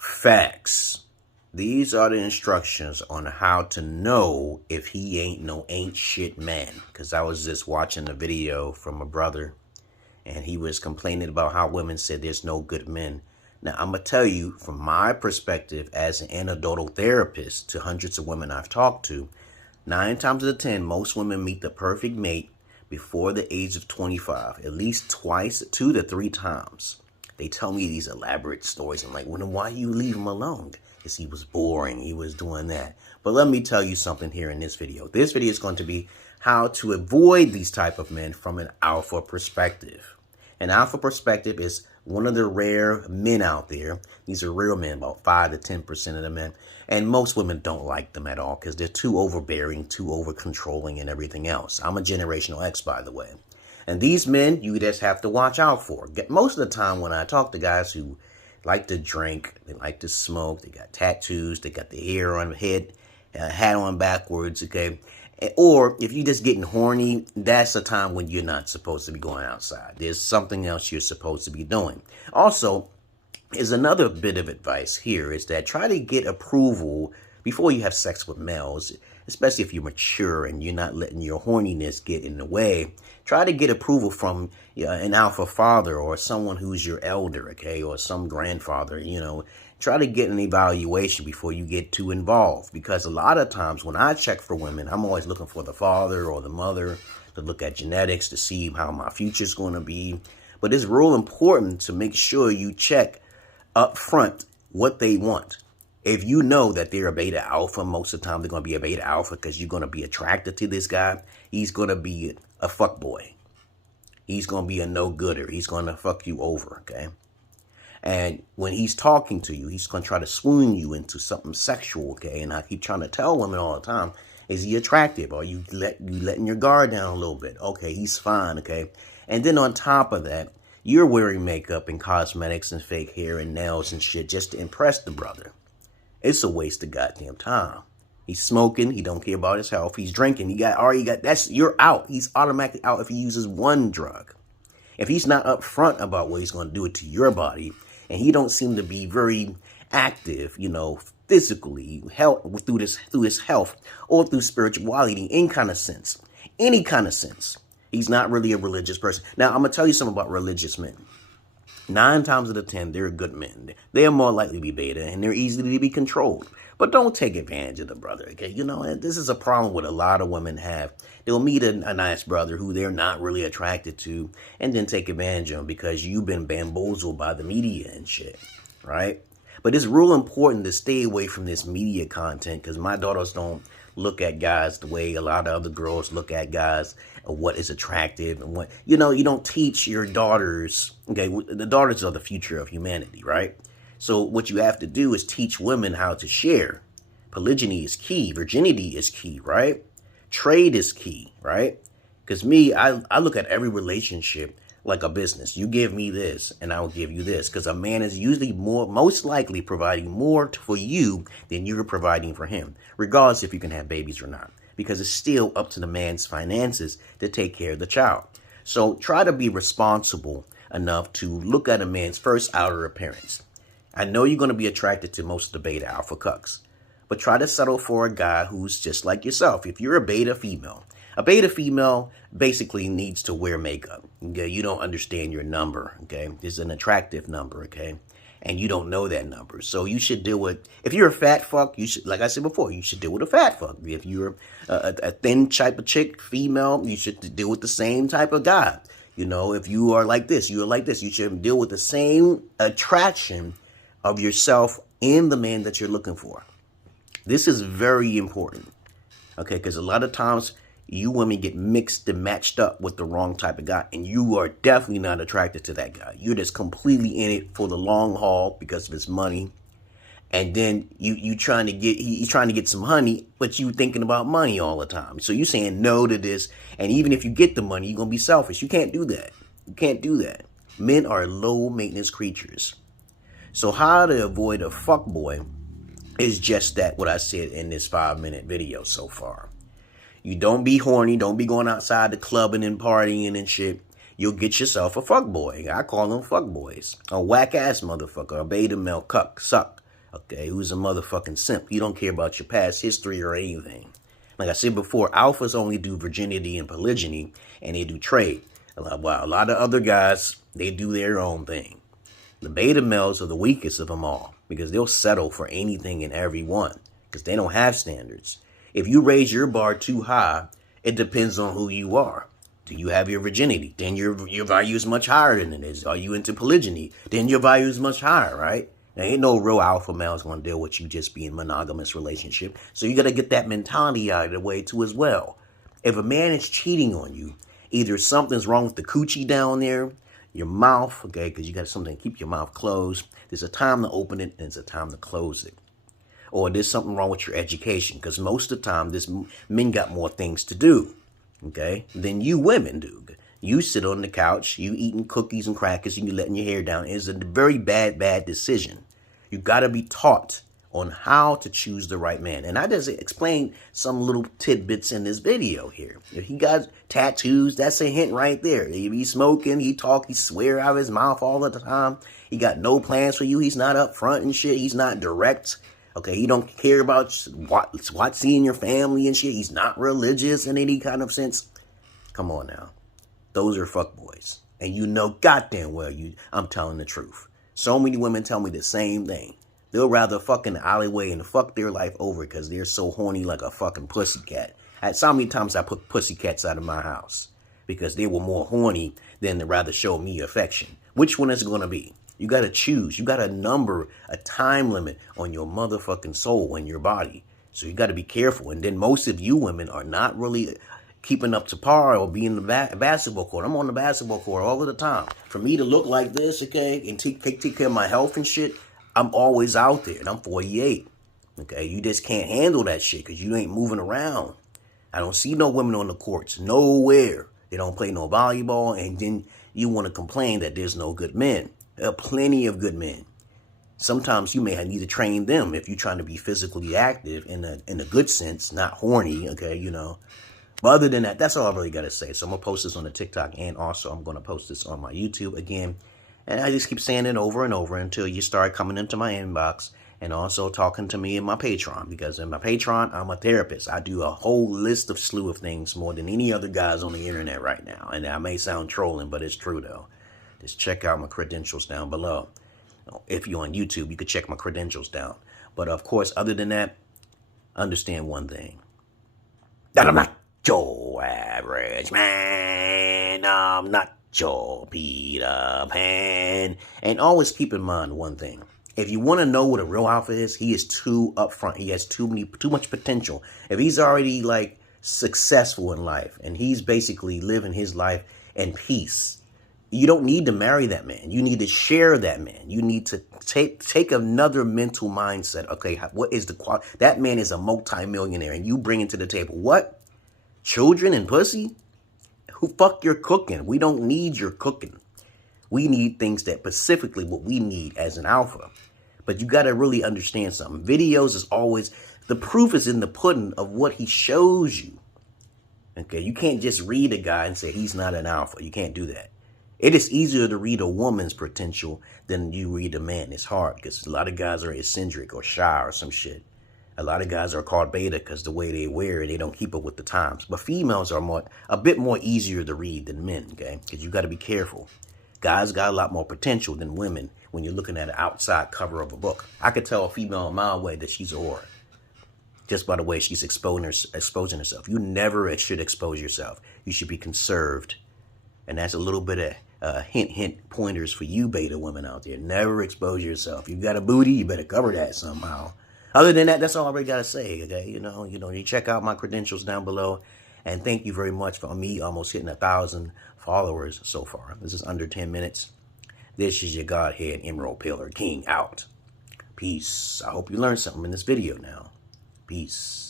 Facts. These are the instructions on how to know if he ain't shit man. Because I was just watching a video from a brother, and he was complaining about how women said there's no good men. Now, I'm going to tell you from my perspective as an anecdotal therapist to hundreds of women I've talked to, 9 times out of 10, most women meet the perfect mate before the age of 25, at least twice, 2 to 3 times. They tell me these elaborate stories. I'm like, well, then why you leave him alone? Because he was boring. He was doing that. But let me tell you something here in this video. This video is going to be how to avoid these type of men from an alpha perspective. An alpha perspective is one of the rare men out there. These are real men, about 5 to 10% of the men. And most women don't like them at all because they're too overbearing, too over controlling and everything else. I'm a generational X, by the way. And these men, you just have to watch out for. Most of the time when I talk to guys who like to drink, they like to smoke, they got tattoos, they got the hair on the head, hat on backwards, okay? Or if you're just getting horny, that's a time when you're not supposed to be going outside. There's something else you're supposed to be doing. Also, is another bit of advice here is that try to get approval before you have sex with males, especially if you're mature and you're not letting your horniness get in the way. Try to get approval from an alpha father or someone who's your elder, okay, or some grandfather, you know. Try to get an evaluation before you get too involved, because a lot of times when I check for women, I'm always looking for the father or the mother to look at genetics to see how my future's going to be. But it's real important to make sure you check up front what they want. If you know that they're a beta alpha, most of the time they're going to be a beta alpha because you're going to be attracted to this guy. He's going to be a fuck boy. He's going to be a no-gooder. He's going to fuck you over, okay? And when he's talking to you, he's going to try to swoon you into something sexual, okay? And I keep trying to tell women all the time, is he attractive? Or you letting your guard down a little bit? Okay, he's fine, okay? And then on top of that, you're wearing makeup and cosmetics and fake hair and nails and shit just to impress the brother. It's a waste of goddamn time. He's smoking. He don't care about his health. He's drinking. You're out. He's automatically out if he uses one drug. If he's not upfront about what he's going to do it to your body, and he don't seem to be very active, you know, physically, through his health or through spirituality, any kind of sense, he's not really a religious person. Now, I'm going to tell you something about religious men. 9 times out of 10, they're good men. They're more likely to be beta, and they're easily to be controlled. But don't take advantage of the brother, okay? You know, this is a problem what a lot of women have. They'll meet a nice brother who they're not really attracted to and then take advantage of him because you've been bamboozled by the media and shit, right? But it's real important to stay away from this media content because my daughters don't look at guys the way a lot of other girls look at guys, what is attractive and what, you know, you don't teach your daughters, okay, the daughters are the future of humanity, right? So what you have to do is teach women how to share. Polygyny is key. Virginity is key, right? Trade is key, right? Because I look at every relationship like a business. You give me this and I'll give you this, because a man is usually most likely providing more for you than you're providing for him, regardless if you can have babies or not, because it's still up to the man's finances to take care of the child. So try to be responsible enough to look at a man's first outer appearance. I know you're going to be attracted to most of the beta alpha cucks, but try to settle for a guy who's just like yourself. If you're a beta female basically needs to wear makeup. Okay, you don't understand your number. Okay, there's an attractive number. Okay, and you don't know that number, so you should deal with. If you're a fat fuck, you should, like I said before, you should deal with a fat fuck. If you're a thin type of chick, female, you should deal with the same type of guy. You know, if you are like this, you are like this. You should deal with the same attraction of yourself in the man that you're looking for. This is very important, okay? Because a lot of times you women get mixed and matched up with the wrong type of guy, and you are definitely not attracted to that guy. You're just completely in it for the long haul because of his money, and then he's trying to get some honey, but you thinking about money all the time. So you saying no to this, and even if you get the money, you're gonna be selfish. You can't do that. You can't do that. Men are low maintenance creatures. So how to avoid a fuckboy is just that, what I said in this 5-minute video so far. You don't be horny. Don't be going outside the clubbing and partying and shit. You'll get yourself a fuckboy. I call them fuckboys. A whack-ass motherfucker. A beta male cuck. Suck. Okay, who's a motherfucking simp. You don't care about your past history or anything. Like I said before, alphas only do virginity and polygyny, and they do trade. While a lot of other guys, they do their own thing. The beta males are the weakest of them all because they'll settle for anything and everyone because they don't have standards. If you raise your bar too high, it depends on who you are. Do you have your virginity? Then your value is much higher than it is. Are you into polygyny? Then your value is much higher, right? There ain't no real alpha male's going to deal with you just being monogamous relationship. So you got to get that mentality out of the way too as well. If a man is cheating on you, either something's wrong with the coochie down there, your mouth, okay, because you got something to keep your mouth closed. There's a time to open it and there's a time to close it. Or there's something wrong with your education because most of the time men got more things to do, okay, than you women do. You sit on the couch, you eating cookies and crackers, and you letting your hair down. It's a very bad decision. You got to be taught on how to choose the right man. And I just explained some little tidbits in this video here. If he got tattoos, that's a hint right there. If he's smoking, he talk, he swear out of his mouth all the time. He got no plans for you. He's not up front and shit. He's not direct. Okay, he don't care about what's seeing your family and shit. He's not religious in any kind of sense. Come on now. Those are fuckboys. And you know goddamn well I'm telling the truth. So many women tell me the same thing. They'll rather fuck in the alleyway and fuck their life over because they're so horny like a fucking pussycat. So many times I put pussycats out of my house because they were more horny than to rather show me affection. Which one is it going to be? You got to choose. You got a time limit on your motherfucking soul and your body. So you got to be careful. And then most of you women are not really keeping up to par or being the basketball court. I'm on the basketball court all of the time. For me to look like this, okay, and take care of my health and shit, I'm always out there, and I'm 48. Okay, you just can't handle that shit because you ain't moving around. I don't see no women on the courts, nowhere. They don't play no volleyball, and then you want to complain that there's no good men. There are plenty of good men. Sometimes you may need to train them if you're trying to be physically active in a good sense, not horny, okay, you know. But other than that, that's all I really got to say. So I'm going to post this on the TikTok, and also I'm going to post this on my YouTube again. And I just keep saying it over and over until you start coming into my inbox and also talking to me in my Patreon. Because in my Patreon, I'm a therapist. I do a whole slew of things more than any other guys on the internet right now. And I may sound trolling, but it's true, though. Just check out my credentials down below. If you're on YouTube, you could check my credentials down. But, of course, other than that, understand one thing. That I'm not your average man. I'm not your Peter Pan. And always keep in mind one thing. If you want to know what a real alpha is, he is too upfront. He has too much potential. If he's already like successful in life and he's basically living his life in peace, you don't need to marry that man. You need to share that man. You need to take another mental mindset. Okay, what is the quality? That man is a multimillionaire and you bring it to the table. What? Children and pussy? Who fuck your cooking? We don't need your cooking. We need things that specifically what we need as an alpha. But you got to really understand something. Videos is always, the proof is in the pudding of what he shows you. Okay, you can't just read a guy and say he's not an alpha. You can't do that. It is easier to read a woman's potential than you read a man. It's hard because a lot of guys are eccentric or shy or some shit. A lot of guys are called beta because the way they wear it, they don't keep up with the times. But females are a bit more easier to read than men, okay? Because you got to be careful. Guys got a lot more potential than women when you're looking at an outside cover of a book. I could tell a female a mile away that she's a whore just by the way she's exposing herself. You never should expose yourself. You should be conserved. And that's a little bit of hint pointers for you beta women out there. Never expose yourself. You got a booty, you better cover that somehow. Other than that, that's all I really got to say, okay? You know, you check out my credentials down below. And thank you very much for me almost hitting 1,000 followers so far. This is under 10 minutes. This is your Godhead Emerald Pillar King out. Peace. I hope you learned something in this video now. Peace.